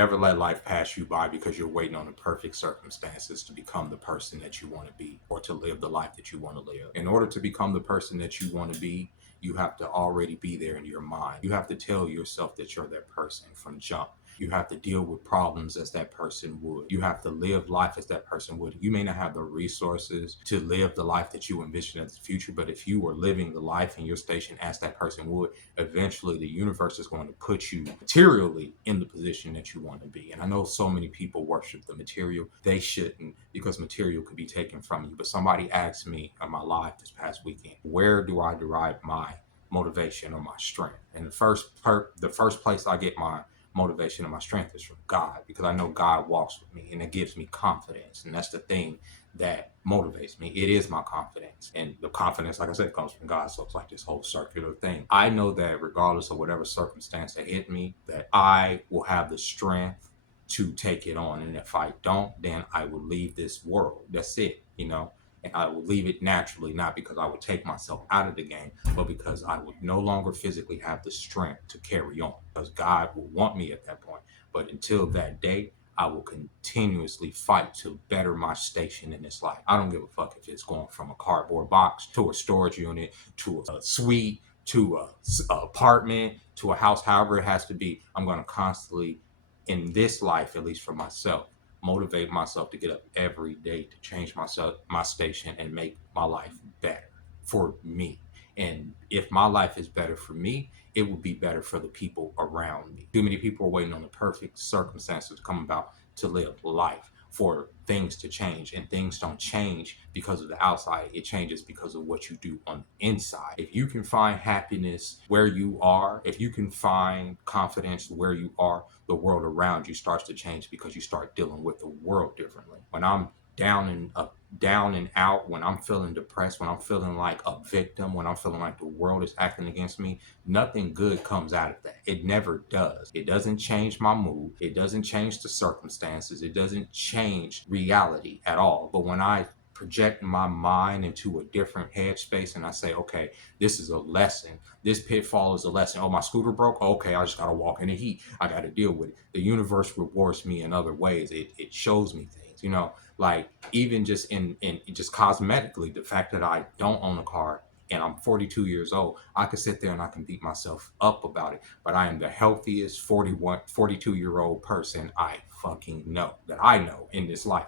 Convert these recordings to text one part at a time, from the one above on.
ever let life pass you by because you're waiting on the perfect circumstances to become the person that you want to be or to live the life that you want to live. In order to become the person that you want to be, you have to already be there in your mind. You have to tell yourself that you're that person from jump. You have to deal with problems as that person would. You have to live life as that person would. You may not have the resources to live the life that you envision in the future, but if you were living the life in your station as that person would, eventually the universe is going to put you materially in the position that you want to be. And I know so many people worship the material. They shouldn't, because material could be taken from you. But somebody asked me on my live this past weekend, where do I derive my motivation or my strength? And the first place I get my motivation and my strength is from God, because I know God walks with me and it gives me confidence. And that's the thing that motivates me. It is my confidence. And the confidence, like I said, comes from God. So it's like this whole circular thing. I know that regardless of whatever circumstance that hit me, that I will have the strength to take it on. And if I don't, then I will leave this world. That's it, you know? And I will leave it naturally, not because I would take myself out of the game, but because I would no longer physically have the strength to carry on, because God will want me at that point. But until that day, I will continuously fight to better my station in this life. I don't give a fuck if it's going from a cardboard box to a storage unit to a suite to a apartment to a house, however it has to be. I'm going to constantly, in this life, at least for myself, motivate myself to get up every day to change my station, and make my life better for me. And if my life is better for me, it will be better for the people around me. Too many people are waiting on the perfect circumstances to come about to live life, for things to change. And things don't change because of the outside. It changes because of what you do on the inside. If you can find happiness where you are, if you can find confidence where you are, the world around you starts to change, because you start dealing with the world differently. When I'm down and out, when I'm feeling depressed, when I'm feeling like a victim, when I'm feeling like the world is acting against me, nothing good comes out of that. It never does. It doesn't change my mood. It doesn't change the circumstances. It doesn't change reality at all. But when I project my mind into a different headspace and I say, okay, this is a lesson. This pitfall is a lesson. Oh, my scooter broke. Okay, I just got to walk in the heat. I got to deal with it. The universe rewards me in other ways. It shows me things, you know, like even just in just cosmetically, the fact that I don't own a car and I'm 42 years old, I could sit there and I can beat myself up about it. But I am the healthiest 42-year-old person I fucking know, that I know in this life.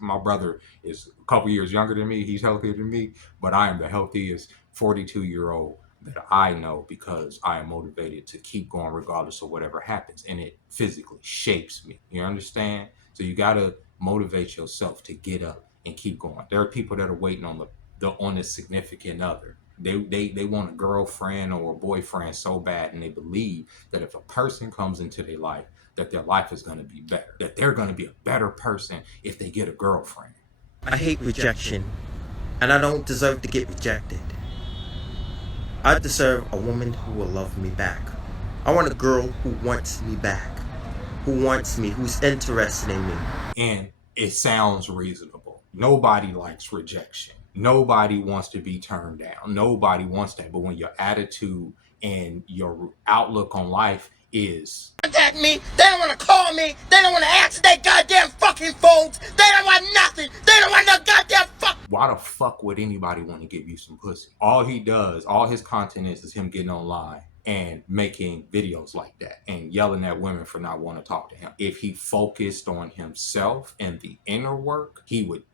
My brother is a couple years younger than me. He's healthier than me, but I am the healthiest 42-year-old that I know, because I am motivated to keep going regardless of whatever happens. And it physically shapes me. You understand? So you got to motivate yourself to get up and keep going. There are people that are waiting on the significant other. They want a girlfriend or a boyfriend so bad, and they believe that if a person comes into their life, that their life is going to be better, that they're going to be a better person if they get a girlfriend. I hate rejection, and I don't deserve to get rejected. I deserve a woman who will love me back. I want a girl who wants me back, who wants me, who's interested in me. And it sounds reasonable. Nobody likes rejection. Nobody wants to be turned down. Nobody wants that. But when your attitude and your outlook on life is, Contact me, they don't want to call me, they don't want to answer their goddamn fucking phones, they don't want nothing, they don't want no goddamn fuck. why the fuck would anybody want to give you some pussy? All he does, all his content is him getting online and making videos like that and yelling at women for not wanting to talk to him. If he focused on himself and the inner work,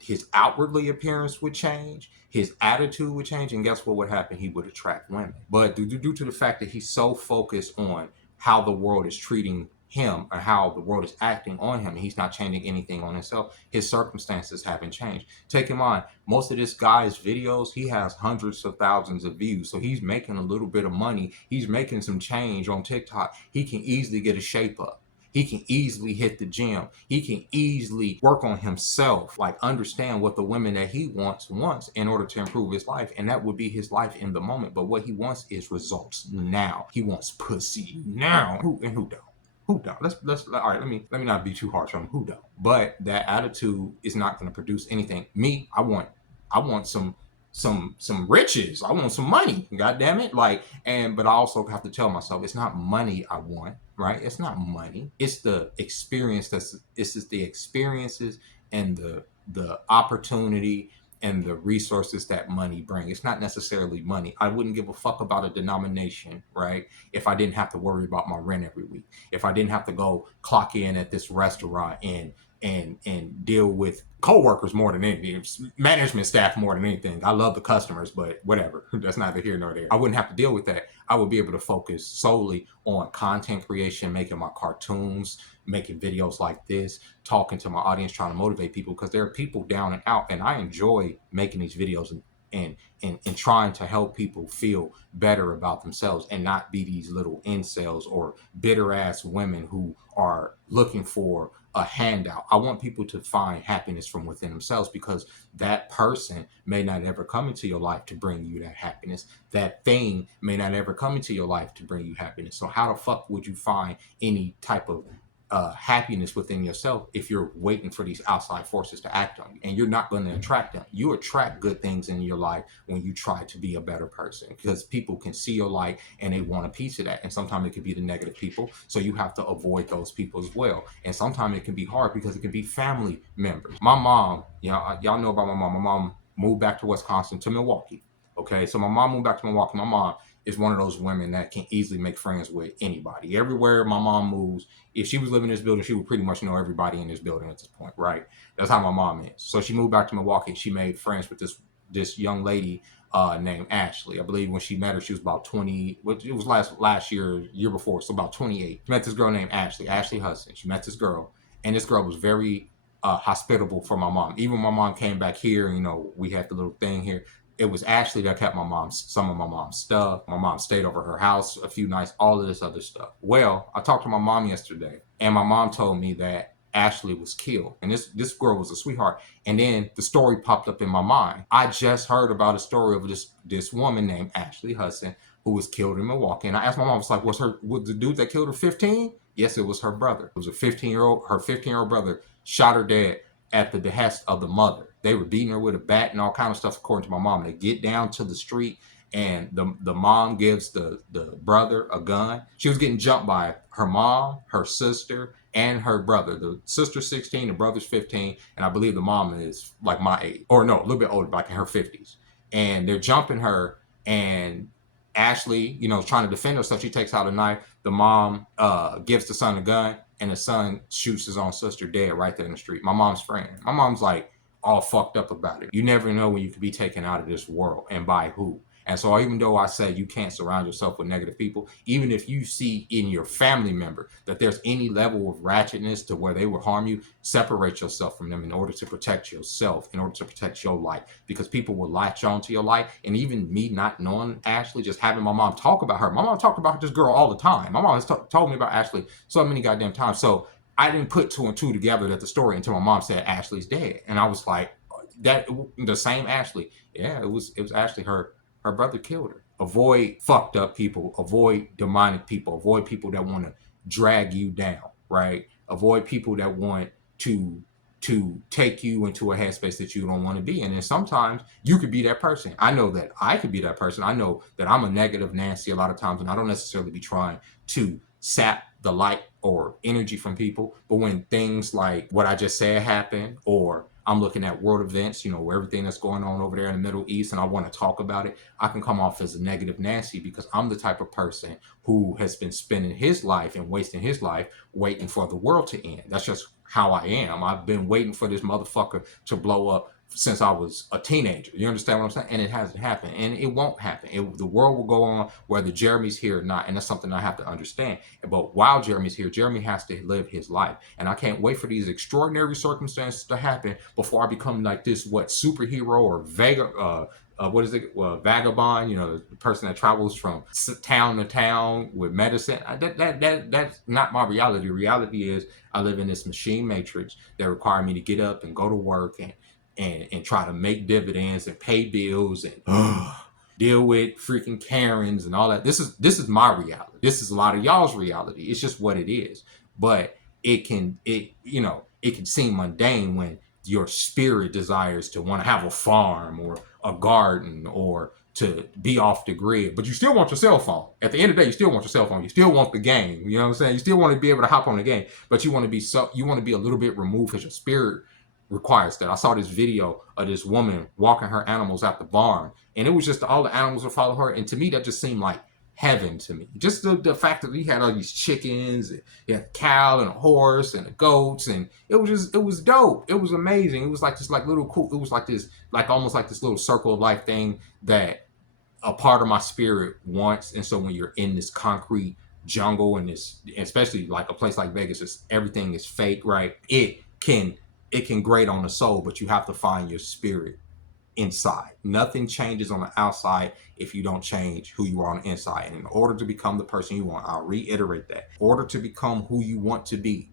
his outwardly appearance would change, his attitude would change, and guess what would happen? He would attract women. But due to the fact that he's so focused on how the world is treating him or how the world is acting on him, and he's not changing anything on himself, his circumstances haven't changed. Take in mind, most of this guy's videos, he has hundreds of thousands of views, so he's making a little bit of money. He's making some change on TikTok. He can easily get a shape up. He can easily hit the gym. He can easily work on himself, like understand what the women that he wants in order to improve his life. And that would be his life in the moment. But what he wants is results now. He wants pussy now. Who don't? Who don't? Let's all right. Let me not be too harsh on him. Who don't? But that attitude is not going to produce anything. Me, I want some some riches. I want some money. God damn it. But I also have to tell myself it's not money I want, right? It's not money. It's the experience it's just the experiences and the opportunity and the resources that money brings. It's not necessarily money. I wouldn't give a fuck about a denomination, right? If I didn't have to worry about my rent every week. If I didn't have to go clock in at this restaurant and deal with coworkers more than anything, management staff more than anything. I love the customers, but whatever. That's neither here nor there. I wouldn't have to deal with that. I would be able to focus solely on content creation, making my cartoons, making videos like this, talking to my audience, trying to motivate people, because there are people down and out, and I enjoy making these videos and trying to help people feel better about themselves and not be these little incels or bitter ass women who are looking for a handout. I want people to find happiness from within themselves, because that person may not ever come into your life to bring you that happiness. That thing may not ever come into your life to bring you happiness. So how the fuck would you find any type of happiness within yourself if you're waiting for these outside forces to act on you? And you're not going to attract them. You attract good things in your life when you try to be a better person, because people can see your light and they want a piece of that. And sometimes it can be the negative people, so you have to avoid those people as well. And sometimes it can be hard because it can be family members. My mom, y'all know about my mom. My mom moved back to Wisconsin, to Milwaukee. Okay, so my mom moved back to Milwaukee. My mom is one of those women that can easily make friends with anybody. Everywhere my mom moves, if she was living in this building, she would pretty much know everybody in this building at this point, right? That's how my mom is. So she moved back to Milwaukee. She made friends with this young lady named Ashley. I believe when she met her, she was about 20. It was last year before, so about 28. She met this girl named Ashley Hudson. She met this girl, and this girl was very hospitable for my mom. Even when my mom came back here, we had the little thing here. It was Ashley that kept some of my mom's stuff. My mom stayed over her house a few nights, all of this other stuff. Well, I talked to my mom yesterday, and my mom told me that Ashley was killed. And this girl was a sweetheart. And then the story popped up in my mind. I just heard about a story of this woman named Ashley Hudson who was killed in Milwaukee. And I asked my mom, I was like, was the dude that killed her 15? Yes, it was her brother. It was her 15-year-old brother shot her dead at the behest of the mother. They were beating her with a bat and all kind of stuff, according to my mom. They get down to the street, and the mom gives the brother a gun. She was getting jumped by her mom, her sister, and her brother. The sister's 16, the brother's 15, and I believe the mom is like my age. Or no, a little bit older, like in her 50s. And they're jumping her, and Ashley, trying to defend herself. She takes out a knife. The mom gives the son a gun, and the son shoots his own sister dead right there in the street. My mom's friend. My mom's like all fucked up about it. You never know when you could be taken out of this world, and by who. And so even though I say you can't surround yourself with negative people, even if you see in your family member that there's any level of ratchetness to where they will harm you, separate yourself from them in order to protect yourself, in order to protect your life, because people will latch on to your life. And even me not knowing Ashley, just having my mom talk about her. My mom talked about this girl all the time. My mom has told me about Ashley so many goddamn times. So I didn't put two and two together that the story until my mom said Ashley's dead. And I was like, that the same Ashley. Yeah, it was Ashley. Her brother killed her. Avoid fucked up people. Avoid demonic people. Avoid people that want to drag you down, right? Avoid people that want to take you into a headspace that you don't want to be in. And sometimes you could be that person. I know that I could be that person. I know that I'm a negative Nancy a lot of times, and I don't necessarily be trying to sap the light or energy from people. But when things like what I just said happen, or I'm looking at world events, everything that's going on over there in the Middle East, and I want to talk about it, I can come off as a negative Nancy, because I'm the type of person who has been spending his life and wasting his life waiting for the world to end. That's just how I am. I've been waiting for this motherfucker to blow up since I was a teenager. You understand what I'm saying? And it hasn't happened, and it won't happen. The world will go on whether Jeremy's here or not, and that's something I have to understand. But while Jeremy's here, Jeremy has to live his life, and I can't wait for these extraordinary circumstances to happen before I become like this superhero or vagabond, the person that travels from town to town with medicine. That's not my reality. Reality is I live in this machine matrix that require me to get up and go to work and try to make dividends and pay bills and deal with freaking Karens and all that. This is my reality. This is a lot of y'all's reality. It's just what it is. But it can seem mundane when your spirit desires to want to have a farm or a garden or to be off the grid, but you still want your cell phone. At the end of the day, you still want your cell phone. You still want the game. You know what I'm saying? You still want to be able to hop on the game, but you want to be a little bit removed because your spirit requires that. I saw this video of this woman walking her animals out the barn, and it was just all the animals would follow her. And to me, that just seemed like heaven to me. Just the fact that we had all these chickens, and you had a cow and a horse and the goats, and it was dope. It was amazing. It was like just like little cool. It was like this, like almost like this little circle of life thing that a part of my spirit wants. And so when you're in this concrete jungle and this, especially like a place like Vegas, just everything is fake, right? It can grate on the soul, but you have to find your spirit inside. Nothing changes on the outside if you don't change who you are on the inside. And in order to become the person you want, I'll reiterate that. In order to become who you want to be,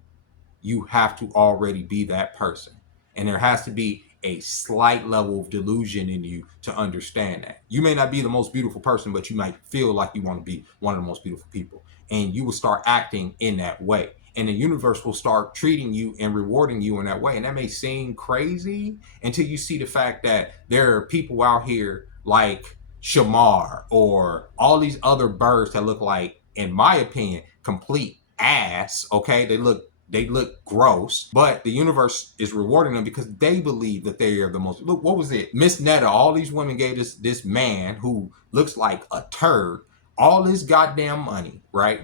you have to already be that person. And there has to be a slight level of delusion in you to understand that. You may not be the most beautiful person, but you might feel like you want to be one of the most beautiful people. And you will start acting in that way. And the universe will start treating you and rewarding you in that way. And that may seem crazy until you see the fact that there are people out here like Shamar or all these other birds that look like, in my opinion, complete ass. Okay, they look gross, but the universe is rewarding them because they believe that they are the most. Look, what was it? Miss Netta, all these women gave this man who looks like a turd all this goddamn money, right?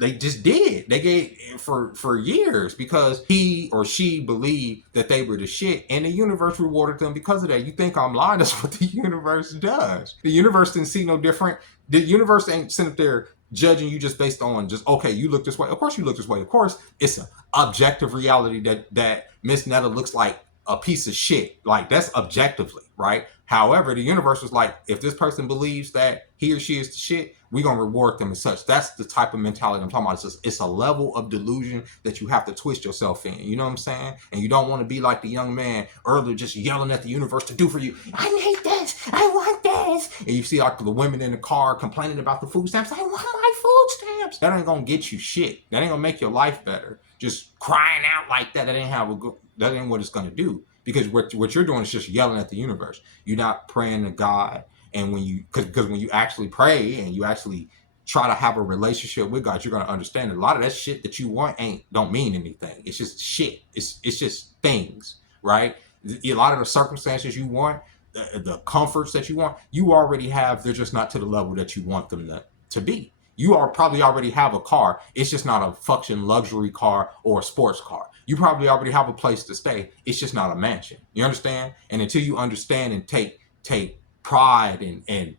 They just did. They gave for years because he or she believed that they were the shit, and the universe rewarded them because of that. You think I'm lying? That's what the universe does. The universe didn't see no different. The universe ain't sitting up there judging you just based on just, okay, you look this way. Of course you look this way. Of course it's an objective reality that Miss Netta looks like a piece of shit. Like, that's objectively, right? However, the universe was like, if this person believes that he or she is the shit, we're going to reward them as such. That's the type of mentality I'm talking about. It's a level of delusion that you have to twist yourself in. You know what I'm saying? And you don't want to be like the young man earlier just yelling at the universe to do for you. I need this. I want this. And you see like the women in the car complaining about the food stamps. I want my food stamps. That ain't going to get you shit. That ain't going to make your life better. Just crying out like that, that ain't what it's going to do. Because what you're doing is just yelling at the universe. You're not praying to God. And because when you actually pray and you actually try to have a relationship with God, you're going to understand that a lot of that shit that you want don't mean anything. It's just shit. It's just things, right? A lot of the circumstances you want, the comforts that you want, you already have. They're just not to the level that you want them to be. You probably already have a car. It's just not a fucking luxury car or a sports car. You probably already have a place to stay. It's just not a mansion. You understand? And until you understand and take pride and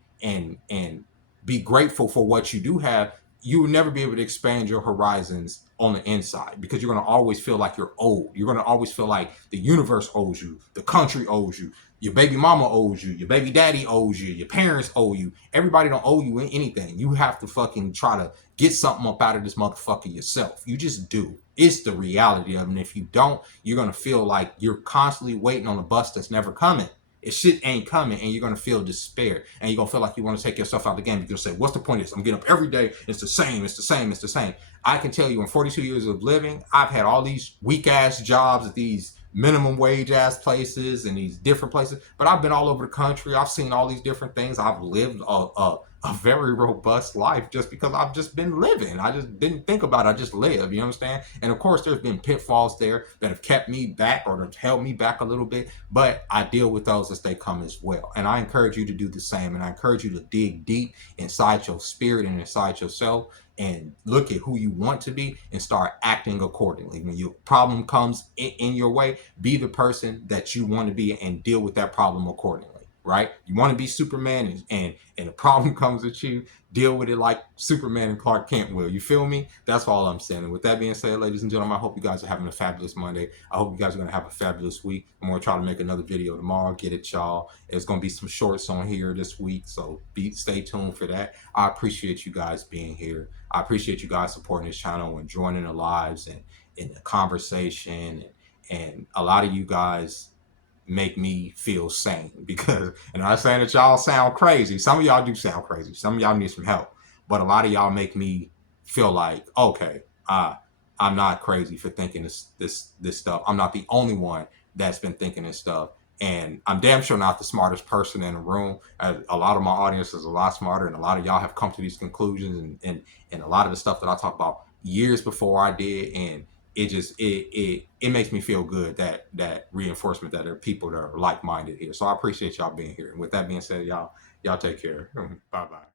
be grateful for what you do have, you will never be able to expand your horizons on the inside, because you're going to always feel like you're old. You're going to always feel like the universe owes you, the country owes you, your baby mama owes you, your baby daddy owes you, your parents owe you. Everybody don't owe you anything. You have to fucking try to get something up out of this motherfucker yourself. You just do. It's the reality of it. And if you don't, you're going to feel like you're constantly waiting on a bus that's never coming. If shit ain't coming, and you're going to feel despair, and you're going to feel like you want to take yourself out of the game. You're going to say, what's the point of this? I'm getting up every day. It's the same. It's the same. It's the same. I can tell you, in 42 years of living, I've had all these weak ass jobs at these minimum wage ass places and these different places, but I've been all over the country. I've seen all these different things. I've lived a very robust life just because I've just been living. I just didn't think about it. I just live, you understand? And of course, there's been pitfalls there that have kept me back or have held me back a little bit, but I deal with those as they come as well. And I encourage you to do the same. And I encourage you to dig deep inside your spirit and inside yourself and look at who you want to be and start acting accordingly. When your problem comes in your way, be the person that you want to be and deal with that problem accordingly. Right? You want to be Superman and a problem comes at you, deal with it like Superman and Clark Kent will. You feel me? That's all I'm saying. And with that being said, ladies and gentlemen, I hope you guys are having a fabulous Monday. I hope you guys are going to have a fabulous week. I'm going to try to make another video tomorrow. Get it, y'all. There's going to be some shorts on here this week, so stay tuned for that. I appreciate you guys being here. I appreciate you guys supporting this channel and joining the lives and in the conversation. And a lot of you guys make me feel sane, because, and I'm not saying that y'all sound crazy. Some of y'all do sound crazy. Some of y'all need some help, but a lot of y'all make me feel like, okay, I'm not crazy for thinking this stuff. I'm not the only one that's been thinking this stuff. And I'm damn sure not the smartest person in the room. A lot of my audience is a lot smarter, and a lot of y'all have come to these conclusions, and a lot of the stuff that I talk about years before I did, and it makes me feel good, that reinforcement that there are people that are like minded here. So I appreciate y'all being here. And with that being said, y'all take care. Bye bye.